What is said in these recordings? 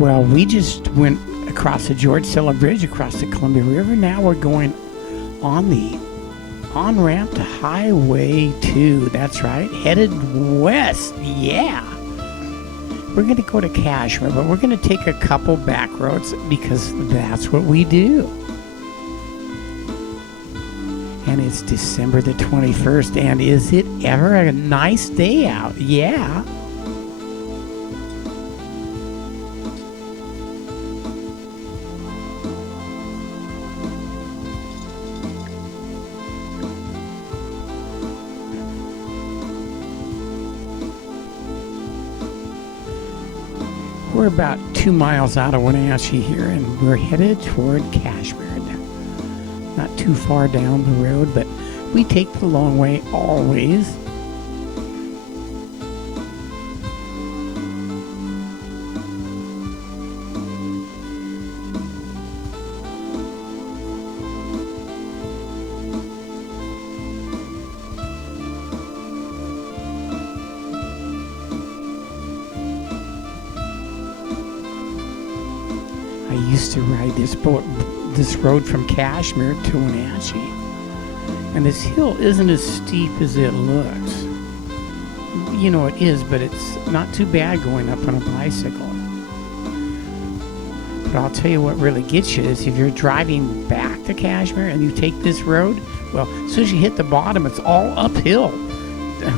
Well, we just went across the George Sella Bridge, across the Columbia River. Now we're going on the on-ramp to Highway 2. That's right, headed west. Yeah. We're going to go to Cashmere, but we're going to take a couple back roads because that's what we do. And it's December the 21st, and is it ever a nice day out? Yeah. We're about 2 miles out of Wenatchee here, and we're headed toward Cashmere. Not too far down the road, but we take the long way always. I used to ride this road from Cashmere to Wenatchee, and this hill isn't as steep as it looks. You know, it is, but it's not too bad going up on a bicycle. But I'll tell you what really gets you is if you're driving back to Cashmere and you take this road, well, as soon as you hit the bottom, it's all uphill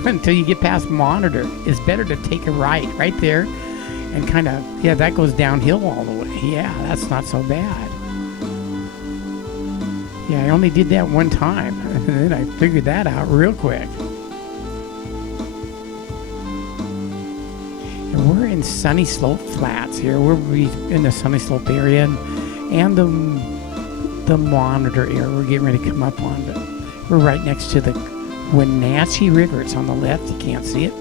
until you get past Monitor. It's better to take a right there and kind of, yeah, that goes downhill all the way. Yeah, that's not so bad. Yeah, I only did that one time, and then I figured that out real quick. And we're in Sunny Slope Flats here. We're in the Sunny Slope area and the Monitor area we're getting ready to come up on. But we're right next to the Wenatchee River. It's on the left. You can't see it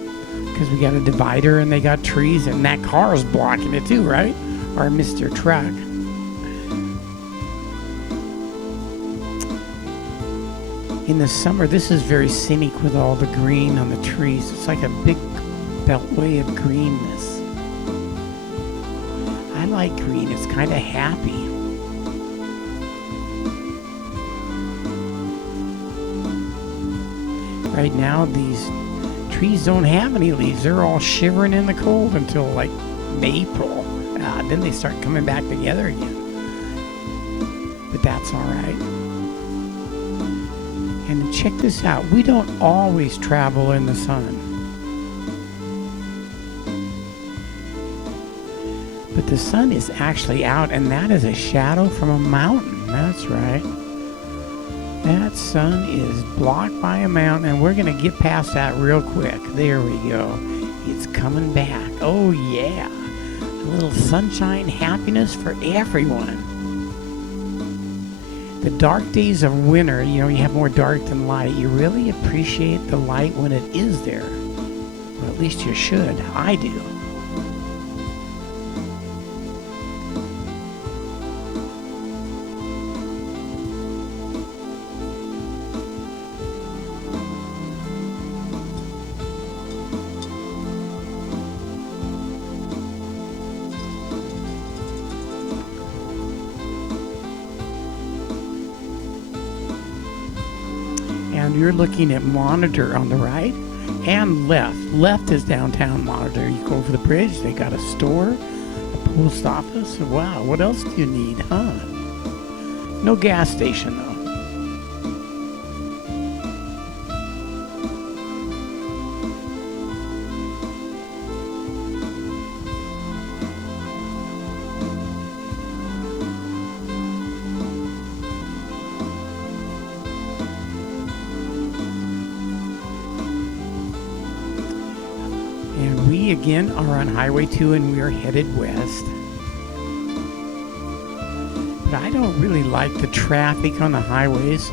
because we got a divider and they got trees, and that car is blocking it too, right? Our Mr. Truck. In the summer, this is very scenic with all the green on the trees. It's like a big beltway of greenness. I like green. It's kind of happy. Right now, these trees don't have any leaves. They're all shivering in the cold until like April. Then they start coming back together again. But that's all right. And check this out. We don't always travel in the sun. But the sun is actually out, and that is a shadow from a mountain. That's right. That sun is blocked by a mountain, and we're going to get past that real quick. There we go. It's coming back. Oh, yeah. A little sunshine, happiness for everyone. The dark days of winter, you know, you have more dark than light. You really appreciate the light when it is there. Well, at least you should. I do. And you're looking at Monitor on the right and left. Left is downtown Monitor. You go over the bridge, they got a store, a post office. Wow, what else do you need, huh? No gas station, though. And we again are on Highway 2 and we are headed west. But I don't really like the traffic on the highways.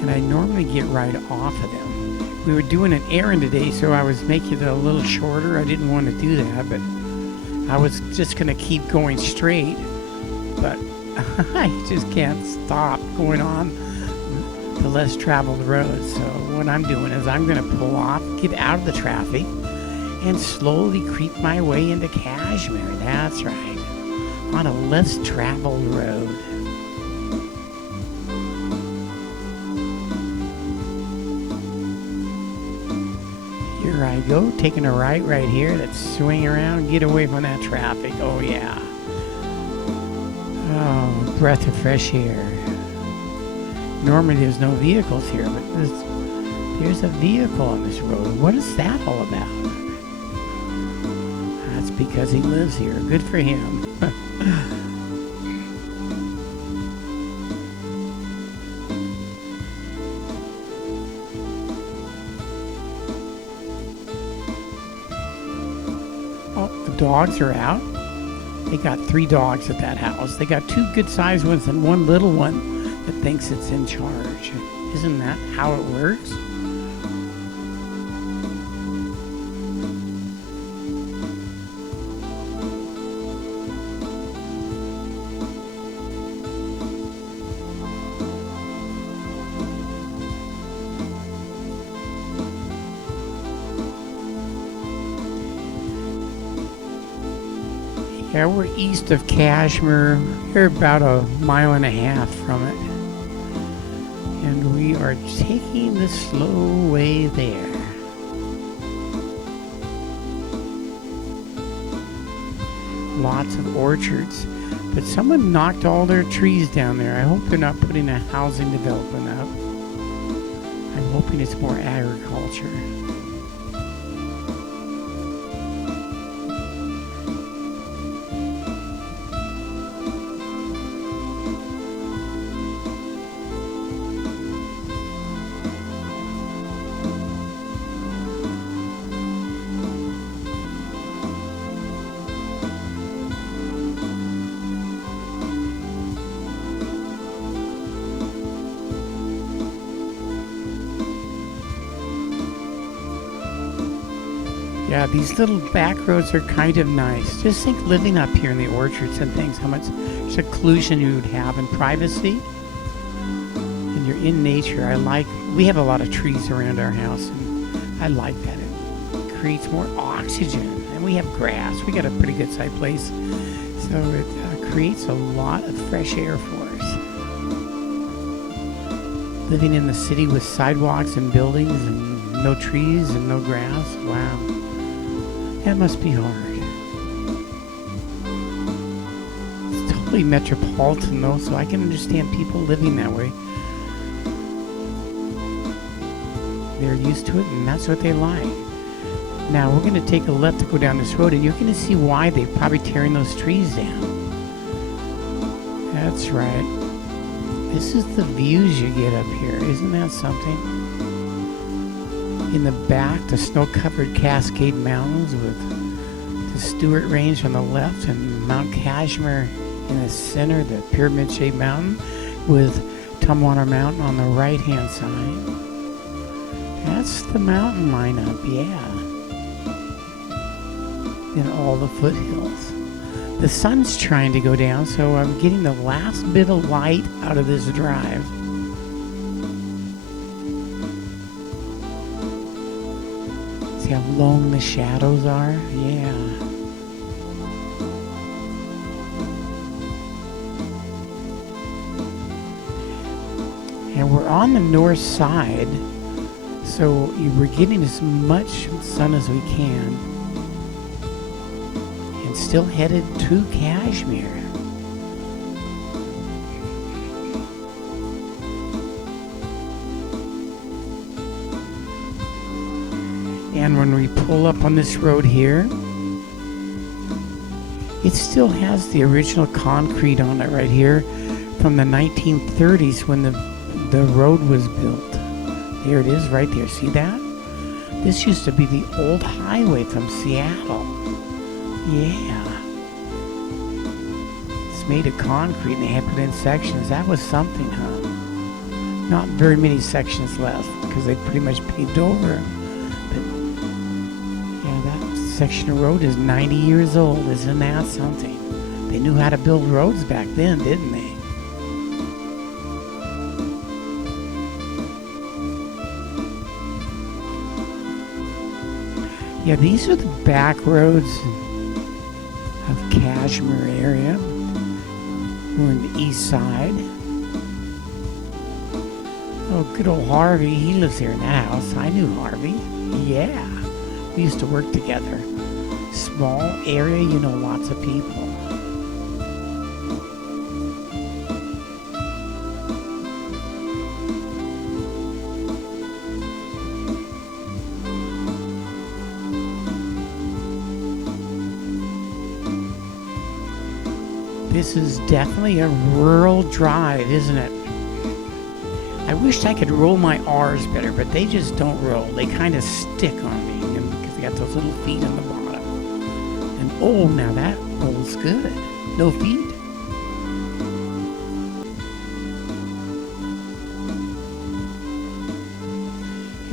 And I normally get right off of them. We were doing an errand today, so I was making it a little shorter. I didn't want to do that, but I was just going to keep going straight. But I just can't stop going on the less traveled roads. So what I'm doing is I'm going to pull off, get out of the traffic, and slowly creep my way into Cashmere. That's right, on a less traveled road. Here I go, taking a right here. Let's swing around, get away from that traffic. Oh yeah. Oh, breath of fresh air. Normally there's no vehicles here, but there's a vehicle on this road. What is that all about? That's because he lives here. Good for him. Oh, the dogs are out. They got 3 dogs at that house. They got 2 good-sized ones and 1 little one that thinks it's in charge. Isn't that how it works? Yeah, we're east of Cashmere. We're about a mile and a half from it. And we are taking the slow way there. Lots of orchards. But someone knocked all their trees down there. I hope they're not putting a housing development up. I'm hoping it's more agriculture. Yeah, these little back roads are kind of nice. Just think living up here in the orchards and things, how much seclusion you would have and privacy. And you're in nature. We have a lot of trees around our house, and I like that. It creates more oxygen. And we have grass. We got a pretty good sized place. So it creates a lot of fresh air for us. Living in the city with sidewalks and buildings and no trees and no grass. Wow. That must be hard. It's totally metropolitan though, so I can understand people living that way. They're used to it and that's what they like. Now we're going to take a left to go down this road and you're going to see why they're probably tearing those trees down. That's right. This is the views you get up here. Isn't that something? In the back, the snow-covered Cascade Mountains with the Stewart Range on the left and Mount Cashmere in the center, the pyramid-shaped mountain with Tumwater Mountain on the right-hand side. That's the mountain lineup, yeah. And all the foothills. The sun's trying to go down, so I'm getting the last bit of light out of this drive. See how long the shadows are? Yeah. And we're on the north side, so we're getting as much sun as we can. And still headed to Cashmere. And when we pull up on this road here, it still has the original concrete on it right here from the 1930s when the road was built. There it is right there. See that? This used to be the old highway from Seattle. Yeah. It's made of concrete and they had put in sections. That was something, huh? Not very many sections left because they pretty much paved over them. Section of road is 90 years old. Isn't that something? They knew how to build roads back then, didn't they? Yeah, these are the back roads of Cashmere area. We're on the east side. Oh, good old Harvey. He lives here in that house. I knew Harvey. Yeah. We used to work together. Small area, you know, lots of people. This is definitely a rural drive, isn't it? I wished I could roll my R's better, but they just don't roll. They kind of stick on me because they got those little feet on the bottom. And oh, now that rolls good. No feet.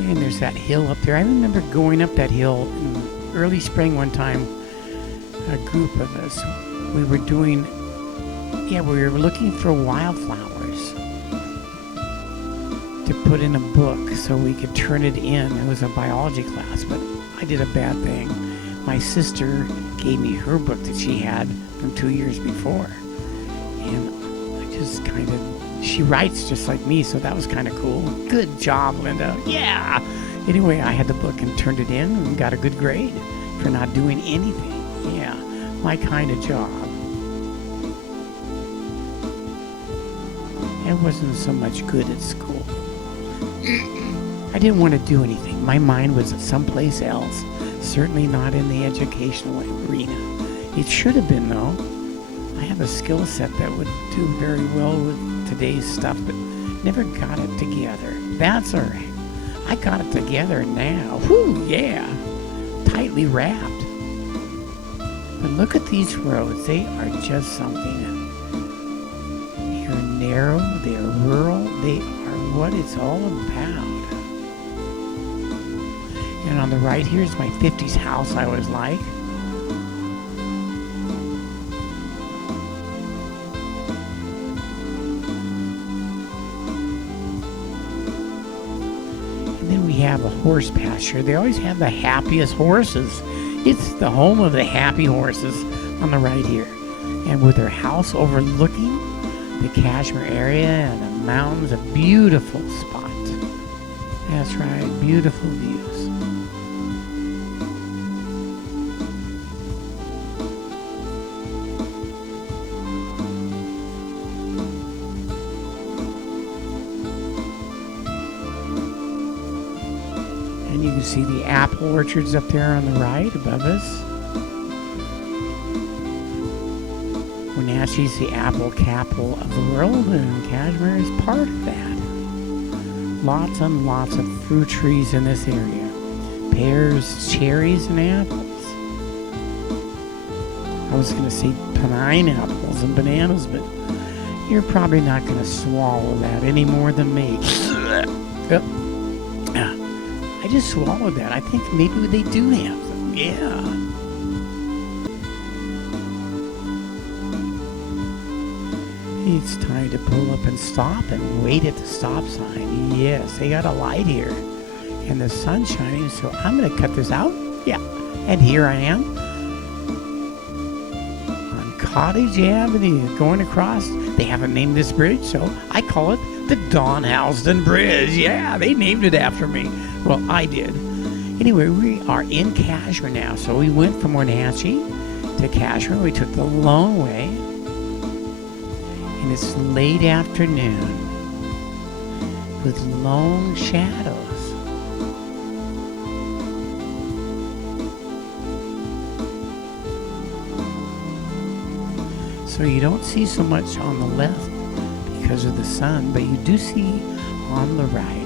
And there's that hill up there. I remember going up that hill in early spring one time. A group of us, we were looking for wildflowers to put in a book so we could turn it in. It was a biology class, but I did a bad thing. My sister gave me her book that she had from 2 years before. And I just she writes just like me, so that was kind of cool. Good job, Linda. Yeah! Anyway, I had the book and turned it in and got a good grade for not doing anything. Yeah, my kind of job. I wasn't so much good at school. I didn't want to do anything. My mind was someplace else. Certainly not in the educational arena. It should have been, though. I have a skill set that would do very well with today's stuff, but never got it together. That's all right. I got it together now. Whew, yeah. Tightly wrapped. But look at these roads. They are just something. They're narrow, they're rural, they are what it's all about. And on the right here is my 50s house I always like. And then we have a horse pasture. They always have the happiest horses. It's the home of the happy horses on the right here. And with their house overlooking the Cashmere area and the mountains, a beautiful spot. That's right, beautiful views. And you can see the apple orchards up there on the right above us. Wenatchee is the apple capital of the world, and Cashmere is part of that. Lots and lots of fruit trees in this area. Pears, cherries, and apples. I was going to say pineapples and bananas, but you're probably not going to swallow that any more than me. I just swallowed that. I think maybe they do have them. Yeah. It's time to pull up and stop and wait at the stop sign. Yes, they got a light here. And the sun's shining, so I'm going to cut this out. Yeah. And here I am on Cottage Avenue going across. They haven't named this bridge, so I call it the Don Halston Bridge. Yeah, they named it after me. Well, I did. Anyway, we are in Cashmere now. So we went from Wenatchee to Cashmere. We took the long way. And it's late afternoon with long shadows. So you don't see so much on the left because of the sun, but you do see on the right.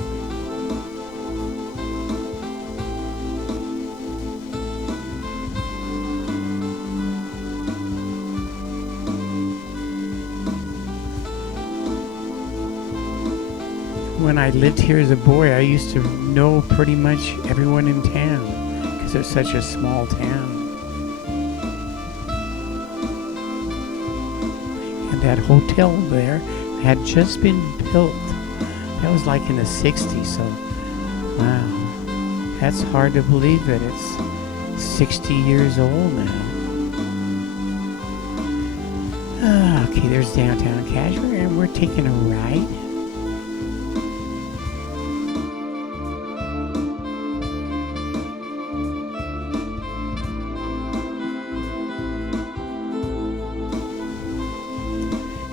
When I lived here as a boy, I used to know pretty much everyone in town because it's such a small town. And that hotel there had just been built. That was like in the 60s, so wow. That's hard to believe that it's 60 years old now. Okay, there's downtown Cashmere, and we're taking a ride.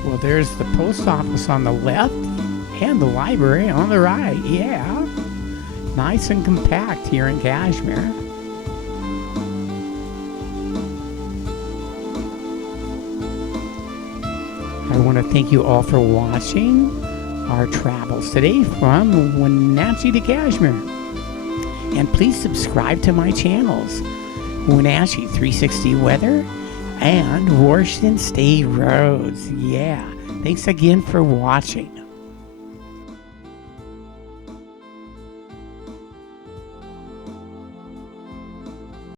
Well, there's the post office on the left and the library on the right. Yeah, nice and compact here in Cashmere. I want to thank you all for watching our travels today from Wenatchee to Cashmere. And please subscribe to my channels, Wenatchee 360 Weather and Washington State Roads. Yeah, thanks again for watching.